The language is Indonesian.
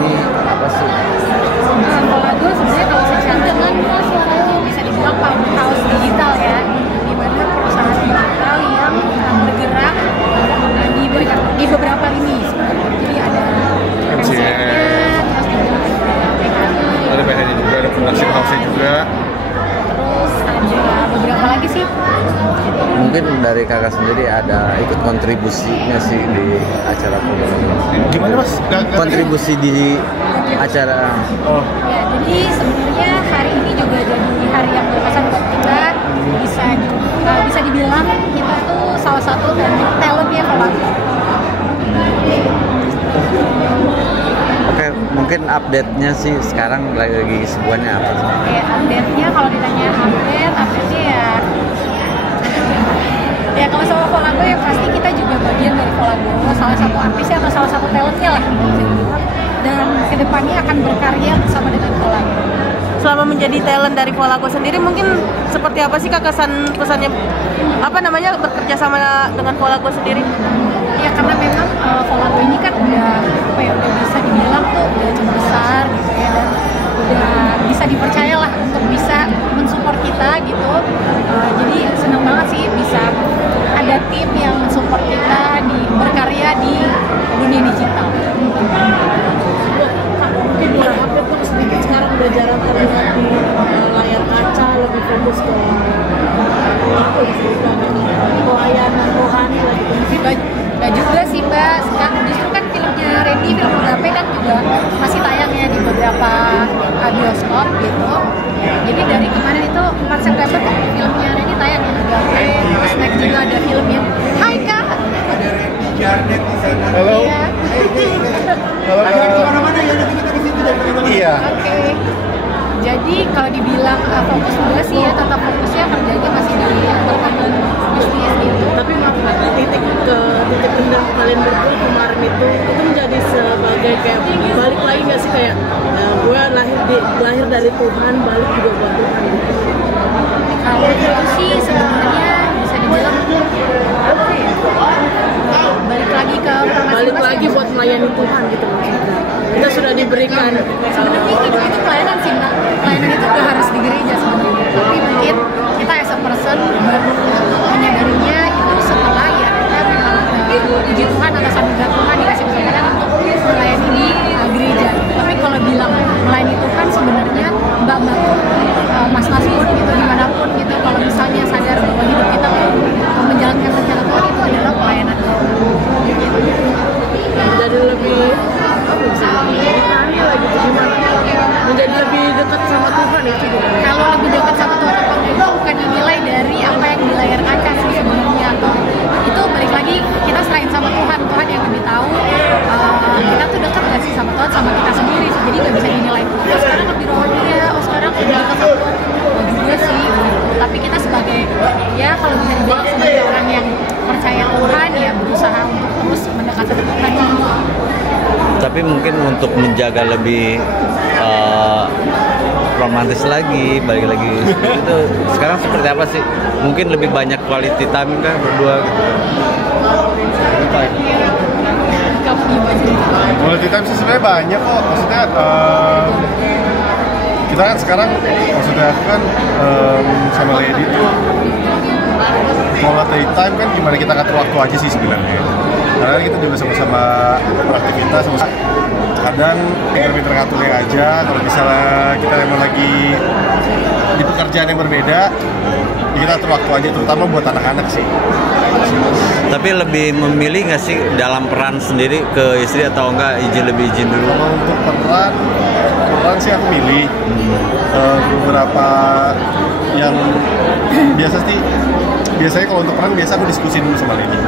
ini apa sih? Volago sebenarnya kalau secara dengan suaranya bisa dibilang powerhouse digital ya, di mana perusahaan digital yang bergerak di beberapa lini. Jadi ada MCN, ada PHD juga, ada production house juga. Terus ada beberapa lagi sih. Mungkin dari kakak sendiri ada ikut kontribusinya sih di acara ini. Gimana Mas? Kontribusi di acara. Oh. Ya, jadi sebenarnya hari ini juga jadi hari yang berkesan buat kita. Bisa dibilang kita tuh salah satu talentnya Volago. Oke, mungkin update-nya sih sekarang lagi sebuahnya apa sih? Kayak update-nya kalau ditanya update-nya ya kalau sama Volago ya pasti kita juga bagian dari Volago, salah satu artisnya atau salah satu talentnya lah bisa dibilang. Dan kedepannya akan berkarya bersama dengan Volago. Selama menjadi talent dari Volago sendiri, mungkin seperti apa sih Kak kesannya bekerja sama dengan Volago sendiri? Ya karena memang Volago ini kan udah bisa dibilang tuh udah cukup besar gitu ya, dan udah bisa dipercaya lah untuk bisa mensupport kita gitu. Jadi senang banget sih bisa ada tim yang mensupport kita berkarya di dunia digital. Mungkin boleh update dong sedikit, sekarang udah jarang terlihat di layar kaca, lebih fokus ke pelayanan rohani lagi. Nggak juga sih Mbak, justru kan filmnya Randy, film Agape kan juga masih tayangnya di beberapa bioskop gitu. Jadi dari kemarin itu 4 September kan filmnya Randy tayang di Agape, terus next juga ada filmnya. Hai Kak! Halo. Iya. Halo Kak. Iya. Oke. Jadi kalau dibilang fokus enggak sih ya, tetap fokusnya kerjanya masih di entertainment bisnis gitu. Tapi titik rendah kalian berdua kemarin itu menjadi sebagai kayak balik lagi nggak sih, kayak gue lahir dari Tuhan, balik juga buat Tuhan gitu. Kalau itu sih sebenarnya bisa dibilang apa ya? Balik lagi buat melayani Tuhan gitu maksudnya. Kita sudah diberikan sebenarnya hidup itu pelayanan sih Mbak. Pelayanan itu gak harus di gereja sebenarnya. Tapi mungkin kita as a person baru menyadarinya itu setelah ya kita memang puji Tuhan atas anugerah Tuhan dikasih kesempatan untuk melayani di gereja. Tapi kalau bilang melayani Tuhan sebenarnya mbak-mbak mas-mas pun gitu, dimanapun gitu, kalau misalnya sadar bahwa hidup kita menjalankan rencana Tuhan itu adalah pelayanan. jadi lebih menjadi lebih dekat sama Tuhan itu gimana? Kalau lebih dekat sama Tuhan apa enggak itu bukan dinilai dari apa yang di layar kaca sih sebenarnya, atau itu balik lagi kita selain sama Tuhan yang lebih tahu kita tuh dekat nggak sih sama Tuhan, sama kita sendiri sih. Jadi nggak bisa dinilai oh sekarang lebih rohani ya, oh sekarang lebih dekat sama Tuhan. Oh juga sih gitu. Tapi kita sebagai ya kalau bisa dibilang sebagai orang yang percaya Tuhan ya berusaha untuk terus mendekati Tuhan. Tapi mungkin untuk menjaga lebih romantis lagi, balik lagi itu sekarang seperti apa sih? Mungkin lebih banyak quality time kan berdua gitu. Quality time sih sebenarnya banyak kok. Maksudnya kita kan sekarang, maksudnya aku kan sama Lady tuh quality time kan gimana kita ngatur waktu aja sih sebenarnya. Karena kita juga sama-sama beraktivitas, kadang pinter-pinter ngaturnya aja. Kalau misalnya kita emang lagi di pekerjaan yang berbeda, kita atur waktu aja, terutama buat anak-anak sih. Tapi lebih memilih nggak sih dalam peran sendiri ke istri atau enggak lebih izin dulu? Kalau untuk peran sih aku milih beberapa yang biasanya kalau untuk peran biasa aku diskusi dulu sama Lady.